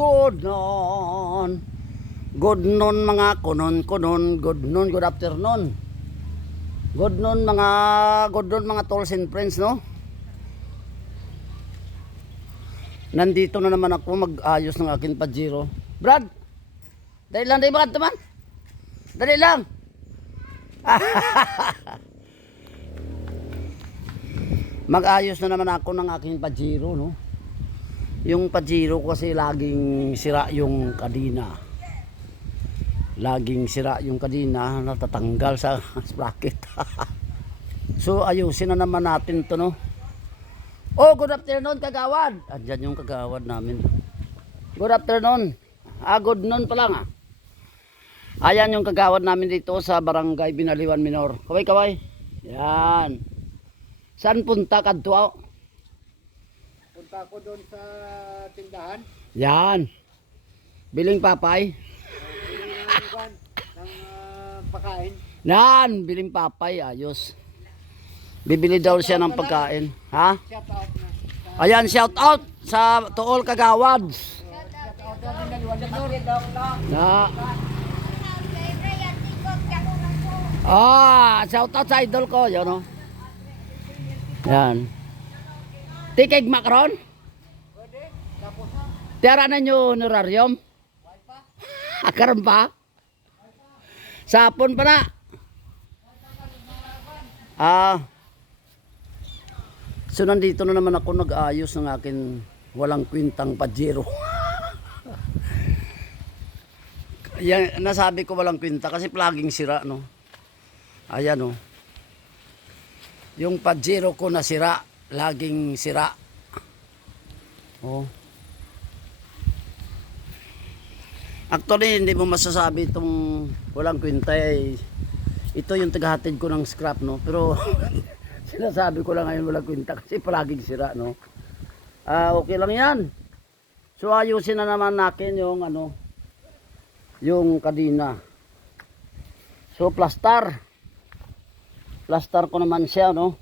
good noon. Good noon mga kunon, good noon, good afternoon. Good noon mga tolls and friends, no? Nandito na naman ako mag-ayos ng akin Pajero. Brad, dali lang, dali ba teman? Dali lang. Mag-ayos na naman ako ng aking Pajero, no? Yung Pajero kasi laging sira yung kadena. Laging sira yung kadena, natatanggal sa sprocket. So ayusin na naman natin to, no? Oh, good afternoon kagawad. Andiyan yung kagawad namin. Good afternoon. Good noon pa lang. Ayan yung kagawad namin dito sa Barangay Binaliwan Minor. Kaway. Yan. Saan punta kadto? Punta ko doon sa tindahan. Yan. Biling papay. Ng pagkain. Yan, biling papay, ayos. Bibili daw siya ng pagkain. Ha? Shout out na. Ayan, shout out sa Tuol Kagawads. Shout out na Binaliwan Minor. Na. Shout out sa idol ko, yun, no? Yan. Tikig makron? Pwede. Tapos na. Tiara na nyo honorarium? Akaroon pa? Sapon pa na? So nandito na naman ako nag-ayos ng akin walang kwintang Pajero. Yan, nasabi ko walang kwinta kasi pluging sira, no? Ayan, no? Yung Pajero ko na sira, laging sira. Oh. Actually, hindi mo masasabi itong walang kwinta eh. Ito yung tagahatid ko ng scrap, no? Pero sinasabi ko lang ngayon walang kwinta kasi palaging sira, no? Okay lang yan. So ayusin na naman natin yung ano, yung kadena. So plaster ko naman siya, no?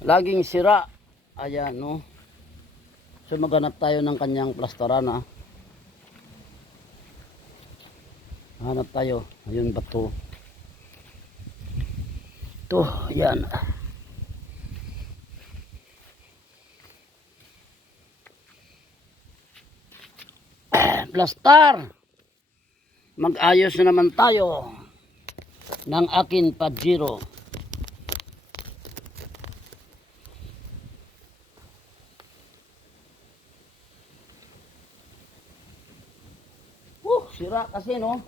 Laging sira. Ayan, no? So maghanap tayo ng kanyang plastaran, ha? Hanap tayo. Ayun ba to? Ito, yan. Plastar. Mag-ayos na naman tayo ng akin Pajero. Sira kasi, no?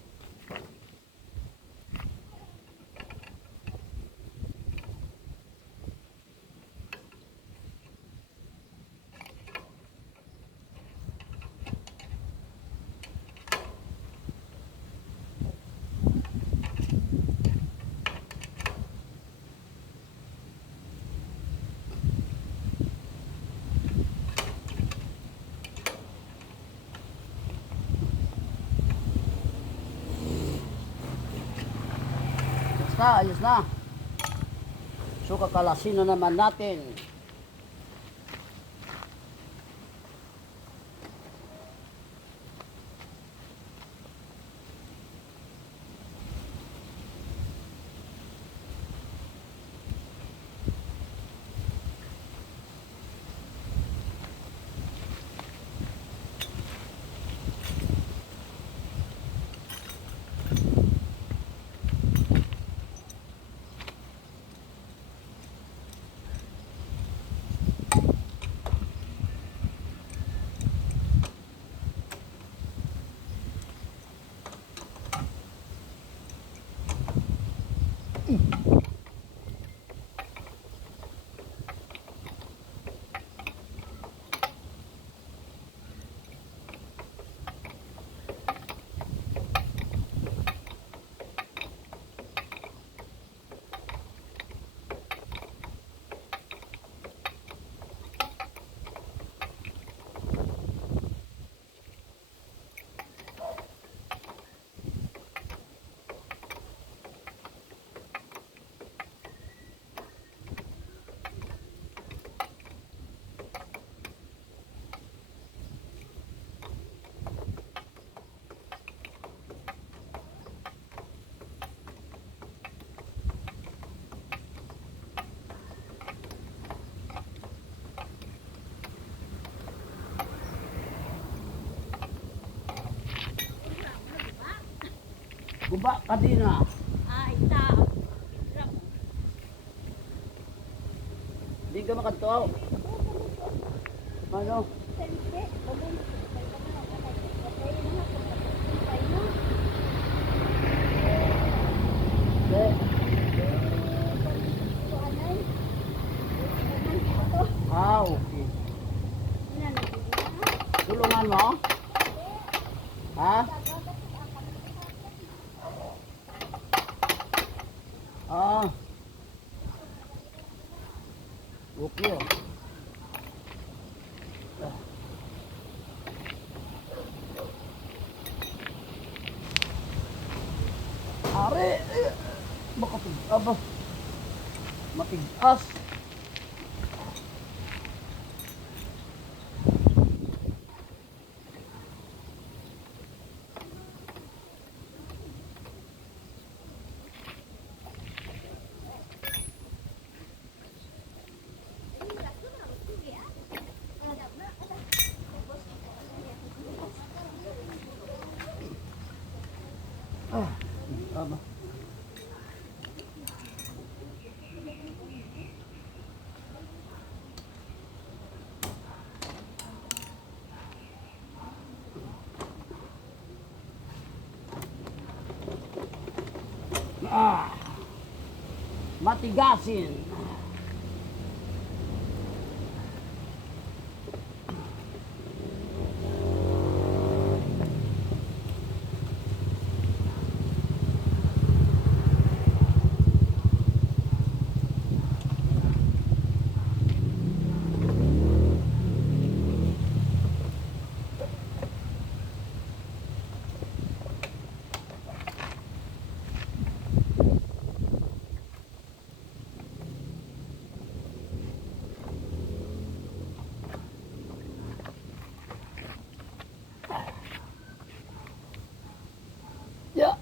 Ayos na. So kakalasin na naman natin. Guba kadina. Ita. Di ka makadto. Ano? Di. Okay. Tulungan mo? Ha? Ah. Okay. Are. Baka aba. Matigas. Ah. Aba. Ah. Matigasin. Ya.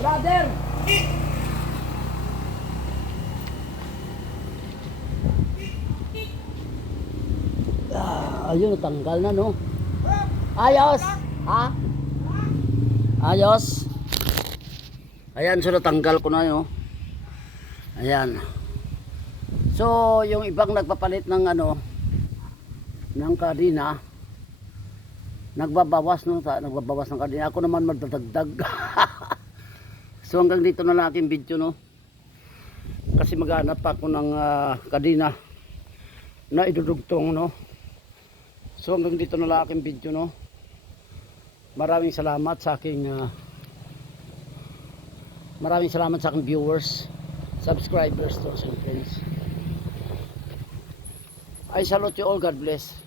Brother. Ayun, natanggal na, no? Ayos! Ha? Ayos! Ayan, so natanggal ko na, no? Ayan. So, yung ibang nagpapalit ng ano, ng kadina, nagbabawas, no? Nagbabawas ng kadina. Ako naman magdadagdag. So, hanggang dito na lang aking video, no? Kasi maghanap pa ako ng kadina na idudugtong, no? So hanggang dito na lang aking video, no? Maraming salamat sa aking viewers, subscribers, and friends. I salute you all. God bless.